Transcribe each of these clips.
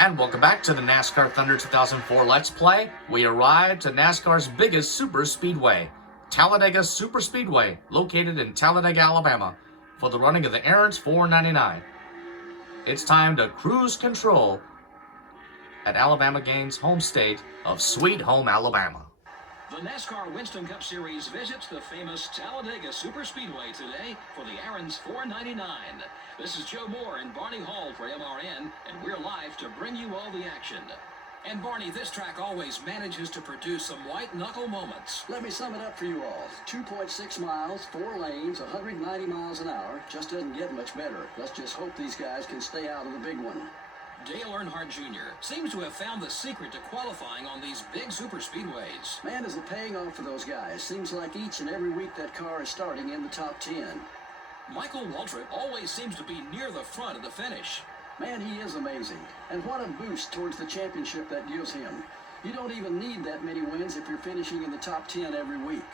And welcome back to the NASCAR Thunder 2004 Let's Play. We arrived to NASCAR's biggest super speedway, Talladega Super Speedway, located in Talladega, Alabama, for the running of the Earnhardt 499. It's time to cruise control at Alabama Gaines' home state of Sweet Home, Alabama. The NASCAR Winston Cup Series visits the famous Talladega Super Speedway today for the Aaron's 499. This is Joe Moore and Barney Hall for MRN, and we're live to bring you all the action. And Barney, this track always manages to produce some white-knuckle moments. Let me sum it up for you all. 2.6 miles, 4 lanes, 190 miles an hour. Just doesn't get much better. Let's just hope these guys can stay out of the big one. Dale Earnhardt Jr. seems to have found the secret to qualifying on these big super speedways. Man, is it paying off for those guys. Seems like each and every week that car is starting in the top 10. Michael Waltrip always seems to be near the front of the finish. Man, he is amazing. And what a boost towards the championship that gives him. You don't even need that many wins if you're finishing in the top 10 every week.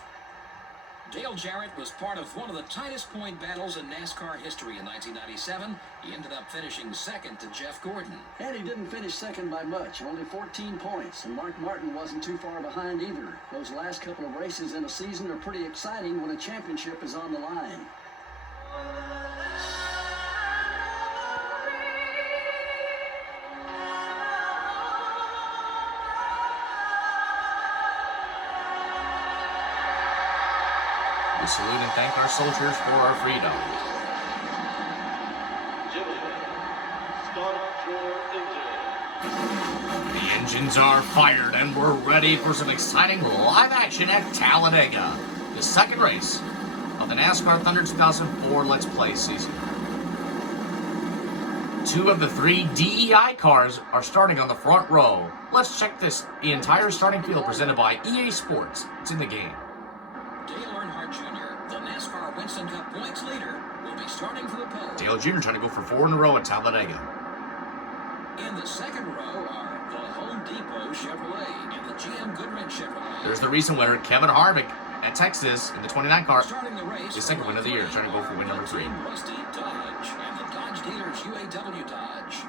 Dale Jarrett was part of one of the tightest point battles in NASCAR history in 1997. He ended up finishing second to Jeff Gordon. And he didn't finish second by much, only 14 points. And Mark Martin wasn't too far behind either. Those last couple of races in a season are pretty exciting when a championship is on the line. We salute and thank our soldiers for our freedom. Start your engine. The engines are fired and we're ready for some exciting live action at Talladega, the second race of the NASCAR Thunder 2004 Let's Play season. 2 of the 3 DEI cars are starting on the front row. Let's check this. The entire starting field presented by EA Sports. It's in the game. Dale Earnhardt Jr., the NASCAR Winston Cup points leader, will be starting for the pole. Dale Jr. trying to go for 4 in a row at Talladega. In the second row are the Home Depot Chevrolet and the GM Goodrich Chevrolet. There's the recent winner, Kevin Harvick, at Texas in the 29 car. Starting the race, His second win of the year, trying to go for win number 3. Rusty Dodge and the Dodge dealers UAW Dodge.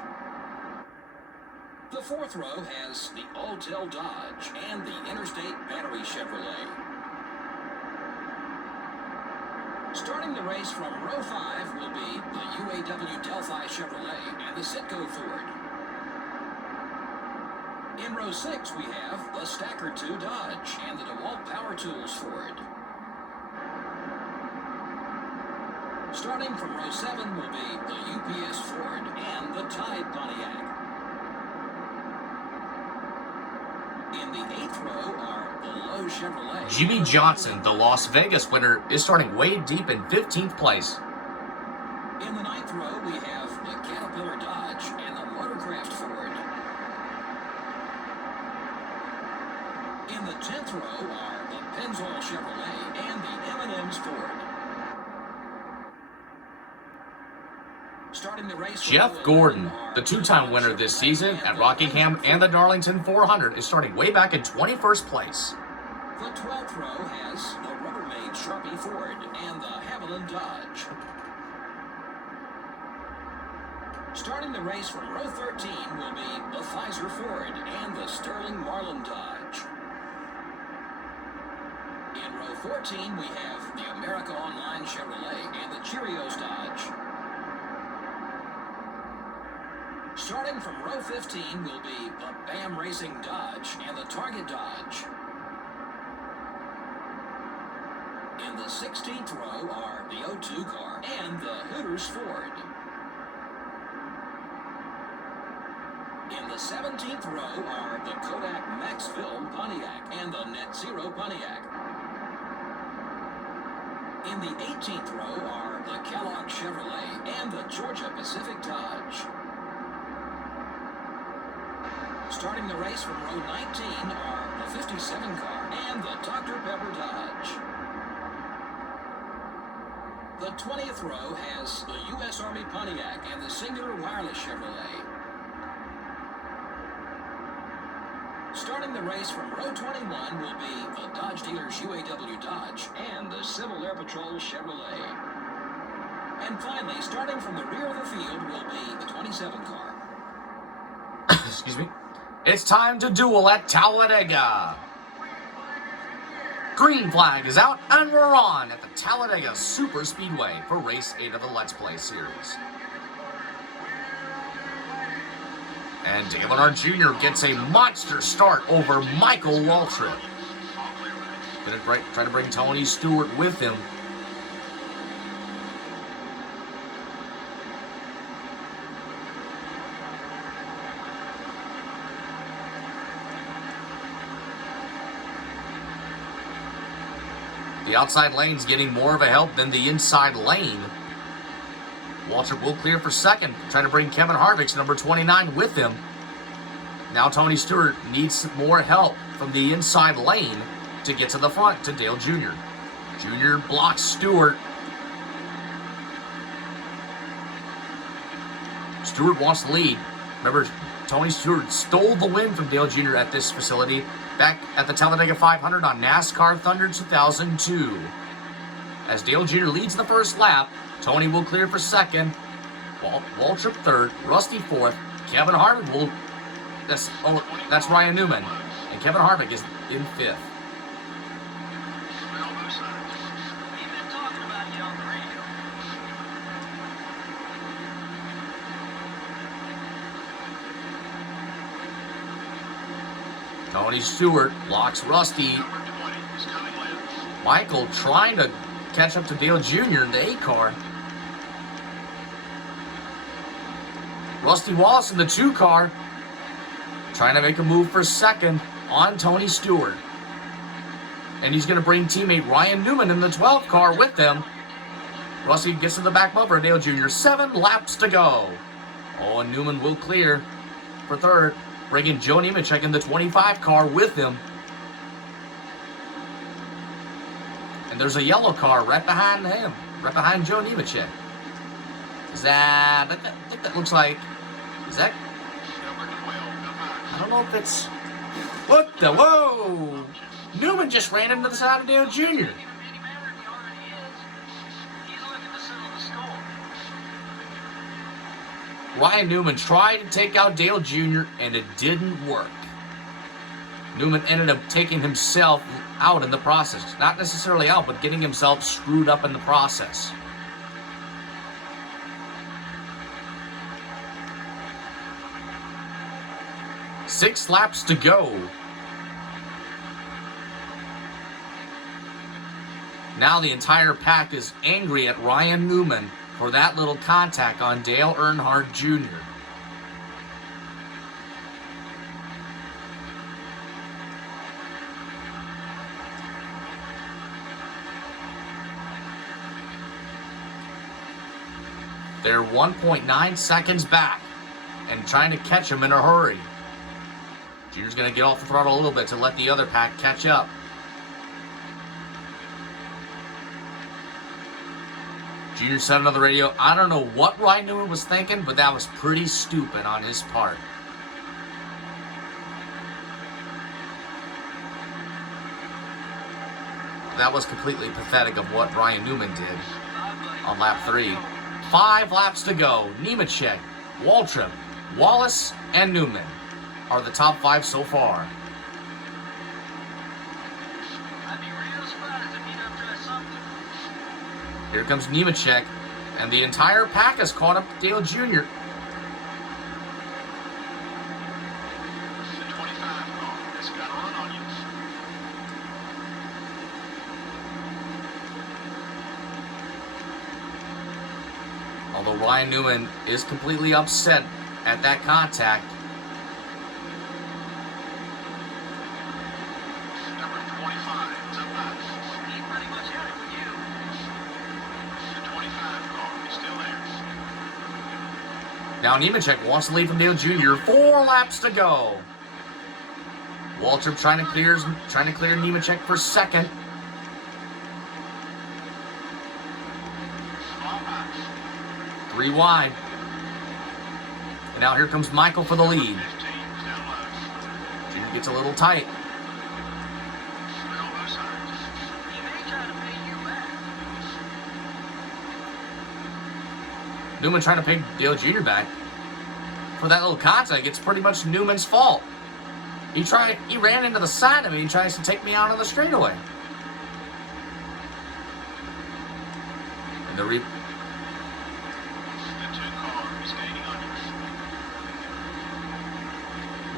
The fourth row has the Alltel Dodge and the Interstate Battery Chevrolet. Starting the race from row 5 will be the UAW Delphi Chevrolet and the Citgo Ford. In row 6 we have the Stacker 2 Dodge and the DeWalt Power Tools Ford. Starting from row 7 will be the UPS Ford and the Tide Pontiac. In the 8th row are the Lowe Chevrolet. Jimmy Johnson, the Las Vegas winner, is starting way deep in 15th place. In the 9th row we have the Caterpillar Dodge and the Motorcraft Ford. In the 10th row are the Pennzoil Chevrolet and the M&M's Ford. Starting the race, Jeff Gordon, the 2-time winner this season at Rockingham and the Darlington 400, is starting way back in 21st place. The 12th row has the Rubbermaid Sharpie Ford and the Haviland Dodge. Starting the race from row 13 will be the Pfizer Ford and the Sterling Marlin Dodge. In row 14 we have the America Online Chevrolet and the Cheerios Dodge. Starting from row 15 will be the BAM Racing Dodge and the Target Dodge. In the 16th row are the O2 car and the Hooters Ford. In the 17th row are the Kodak Max Film Pontiac and the Net Zero Pontiac. In the 18th row are the Kellogg Chevrolet and the Georgia Pacific Dodge. Starting the race from row 19 are the 57 car and the Dr. Pepper Dodge. The 20th row has the U.S. Army Pontiac and the Singular Wireless Chevrolet. Starting the race from row 21 will be the Dodge dealers UAW Dodge and the Civil Air Patrol Chevrolet. And finally, starting from the rear of the field will be the 27 car. excuse me. It's time to duel at Talladega. Green flag is out, and we're on at the Talladega Super Speedway for Race 8 of the Let's Play series. And Dale Earnhardt Jr. gets a monster start over Michael Waltrip. Gonna try to bring Tony Stewart with him. The outside lane's getting more of a help than the inside lane. Waltrip will clear for second, trying to bring Kevin Harvick's number 29 with him. Now Tony Stewart needs more help from the inside lane to get to the front to Dale Jr. Jr. blocks Stewart. Stewart wants to lead. Remember, Tony Stewart stole the win from Dale Jr. at this facility back at the Talladega 500 on NASCAR Thunder 2002. As Dale Jr. leads the first lap, Tony will clear for second, Waltrip third, Rusty fourth, Kevin Harvick will... That's Ryan Newman. And Kevin Harvick is in fifth. Tony Stewart blocks Rusty. Michael trying to catch up to Dale Jr. in the 8 car. Rusty Wallace in the 2 car. Trying to make a move for second on Tony Stewart. And he's going to bring teammate Ryan Newman in the 12 car with them. Rusty gets to the back bumper of Dale Jr. 7 laps to go. Oh, and Newman will clear for third. Bringing Joe Nemechek in the 25 car with him. And there's a yellow car right behind him. Right behind Joe Nemechek. I think that looks like... Is that... I don't know if it's... What the... Whoa! Newman just ran into the side of Dale Jr. Ryan Newman tried to take out Dale Jr. and it didn't work. Newman ended up taking himself out in the process. Not necessarily out, but getting himself screwed up in the process. Six laps to go. Now the entire pack is angry at Ryan Newman for that little contact on Dale Earnhardt Jr. They're 1.9 seconds back and trying to catch him in a hurry. Junior's going to get off the throttle a little bit to let the other pack catch up. Junior said on the radio, I don't know what Ryan Newman was thinking, but that was pretty stupid on his part. That was completely pathetic of what Ryan Newman did on lap 3. 5 laps to go. Nemechek, Waltrip, Wallace, and Newman are the top 5 so far. Here comes Nemechek, and the entire pack has caught up to Dale Jr. Although Ryan Newman is completely upset at that contact. Now Nemechek wants to lead from Dale Jr. 4 laps to go. Waltrip trying to clear Nemechek for second. Three wide. And now here comes Michael for the lead. Jr. gets a little tight. Newman trying to pay Dale Jr. back. for that little contact, it's pretty much Newman's fault. He ran into the side of me and tries to take me out on the straightaway. And the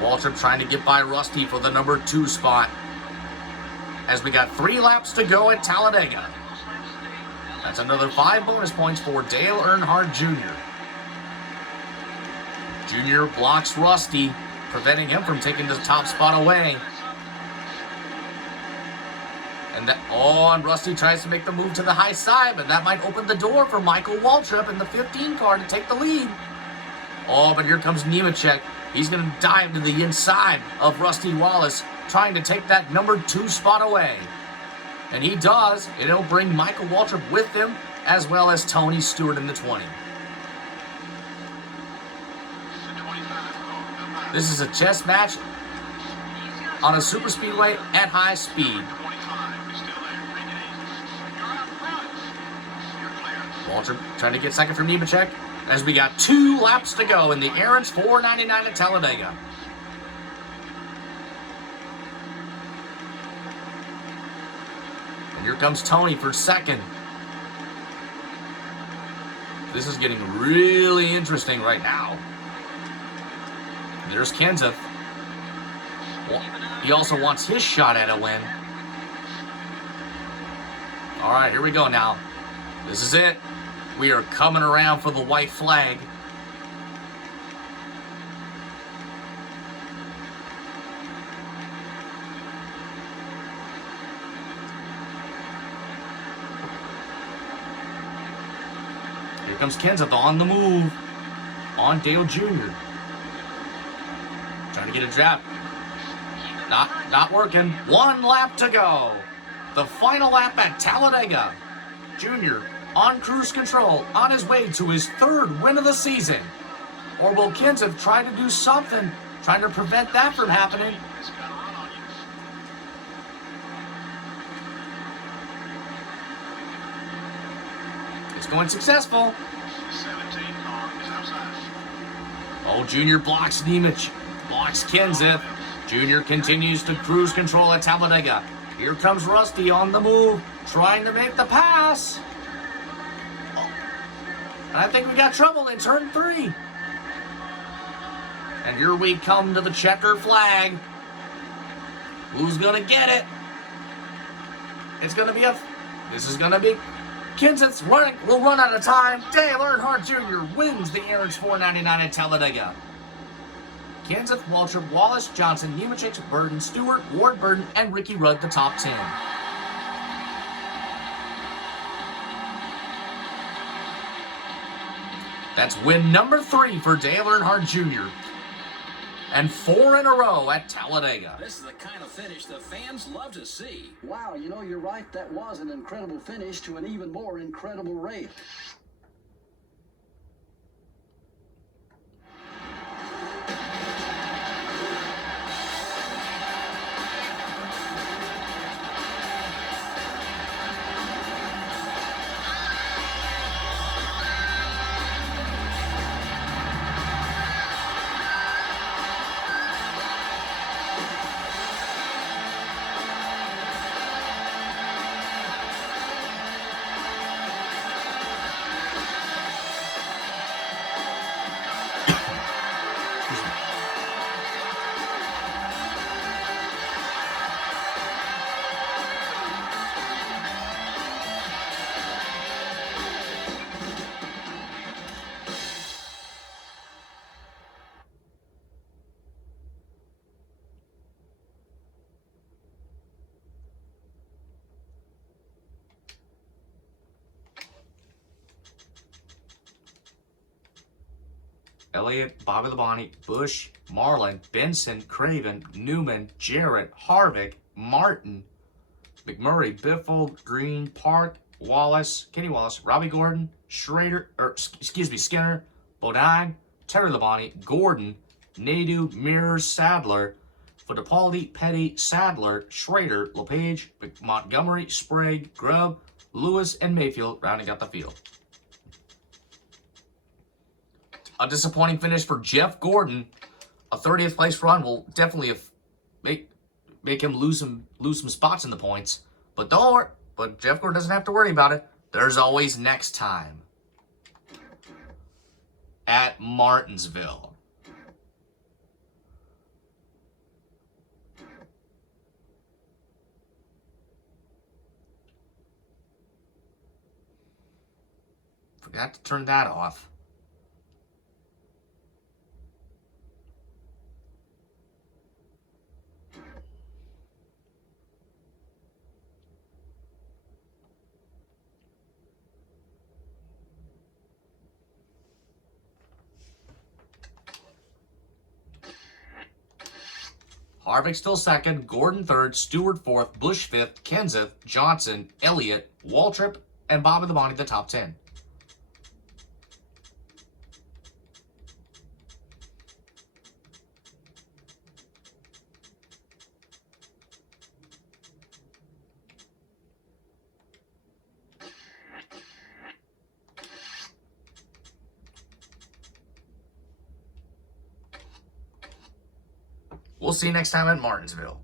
Waltrip trying to get by Rusty for the number 2 spot. As we got 3 laps to go at Talladega. That's another 5 bonus points for Dale Earnhardt Jr. Jr. blocks Rusty, preventing him from taking the top spot away. And Rusty tries to make the move to the high side, but that might open the door for Michael Waltrip in the 15 car to take the lead. Oh, but here comes Nemechek. He's going to dive to the inside of Rusty Wallace, trying to take that number 2 spot away. And he does. It'll bring Michael Waltrip with him, as well as Tony Stewart in the 20. This is a chess match on a super speedway at high speed. Waltrip trying to get second from Nemechek as we got 2 laps to go in the Aaron's 499 at Talladega. And here comes Tony for second. This is getting really interesting right now. There's Kenseth. Well, he also wants his shot at a win. All right, here we go now. This is it. We are coming around for the white flag. Here comes Kenseth on the move. On Dale Jr. Trying to get a jab. Not working. 1 lap to go. The final lap at Talladega. Jr. on cruise control, on his way to his 3rd win of the season. Or will Kenseth try to do something, trying to prevent that from happening? It's going successful. Oh, Jr. blocks Nemech, blocks Kenseth. Jr. continues to cruise control at Talladega. Here comes Rusty on the move, trying to make the pass. I think we got trouble in turn 3. And here we come to the checker flag. Who's gonna get it? It's gonna be this is gonna be Kenseth's running. Will run out of time. Dale Earnhardt Jr. wins the Aaron's 499 at Talladega. Kenseth, Waltrip, Wallace, Johnson, Nemechek, Burton, Stewart, Ward Burton, and Ricky Rudd the top 10. That's win number 3 for Dale Earnhardt Jr. And 4 in a row at Talladega. This is the kind of finish the fans love to see. Wow, you know, you're right. That was an incredible finish to an even more incredible race. Elliott, Bobby Labonte, Busch, Marlin, Benson, Craven, Newman, Jarrett, Harvick, Martin, McMurray, Biffle, Green, Park, Wallace, Kenny Wallace, Robbie Gordon, Skinner, Bodine, Terry Labonte, Gordon, Nadeau, Mirrors, Sadler, Fittipaldi, Petty, Sadler, Schrader, LePage, Montgomery, Sprague, Grubb, Lewis, and Mayfield rounding out the field. A disappointing finish for Jeff Gordon. A 30th place run will definitely make him lose some spots in the points. But Jeff Gordon doesn't have to worry about it. There's always next time at Martinsville. Forgot to turn that off. Harvick still second, Gordon third, Stewart fourth, Busch fifth, Kenseth, Johnson, Elliott, Waltrip, and Bob and the Bonnie the top 10. We'll see you next time at Martinsville.